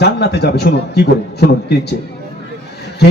জান্নাতে যাবে শুনুন কি করে শুনুন কি লিখছে কি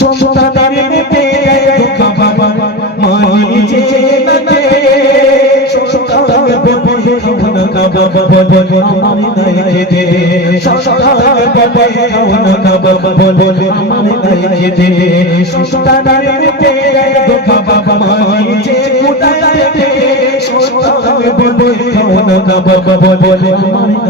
সন্তানের পেটে দুঃখ বাবা মানি যে নাতে সন্তানের পেটে খাওয়ানো বাবা বলে আমারে নাই খেতে সন্তানের পেটে খাওয়ানো বাবা বলে আমারে নাই খেতে সন্তানের পেটে দুঃখ বাবা আমারে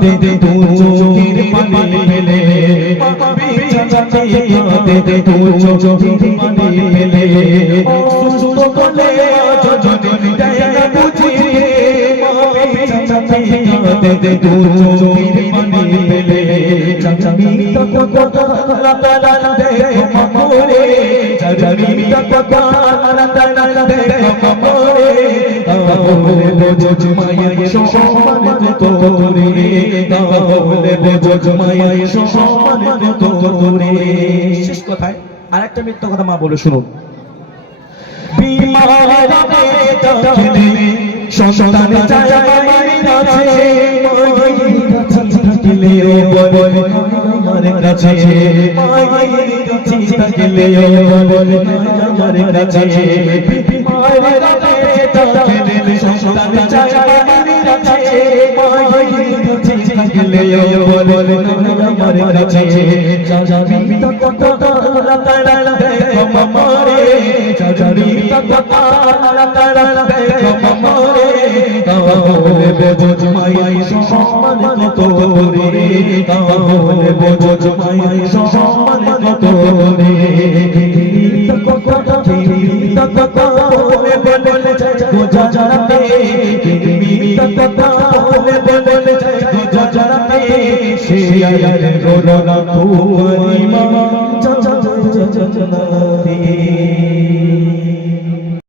কাঁদে দে তু চোখের পানি ফেলে। চাচি কাঁদে দে তু চোখের পানি ফেলে। সুস্থ গলে জজনি দেয় না বুঝিয়ে মবি কাঁদে দে চোখের পানি ফেলে। চাচি তক তক লা লা লা দেখো মরে চাচি তক তক লা লা লা দেখো মরে তাহলে বোঝো জমায়ে সম্মান তোরে তাহলে বোঝো জমায়ে সম্মান তোরে শেষ কথায় আরেকটা মিথ্যা কথা মা বলে শুনুন সন্তান চায় মায়ের কাছে মায়ের কাছে থাকলে বলে আমার কাছে মায়ের কাছে থাকলে বলে আমার কাছে মায়ের মায়ের কত রে তাহলে বোঝ মাই সম্মান কত রে কত কত জানাতে কত বলে বলে বোঝা জানাতে সে আয়ার গোনা তুয়ারি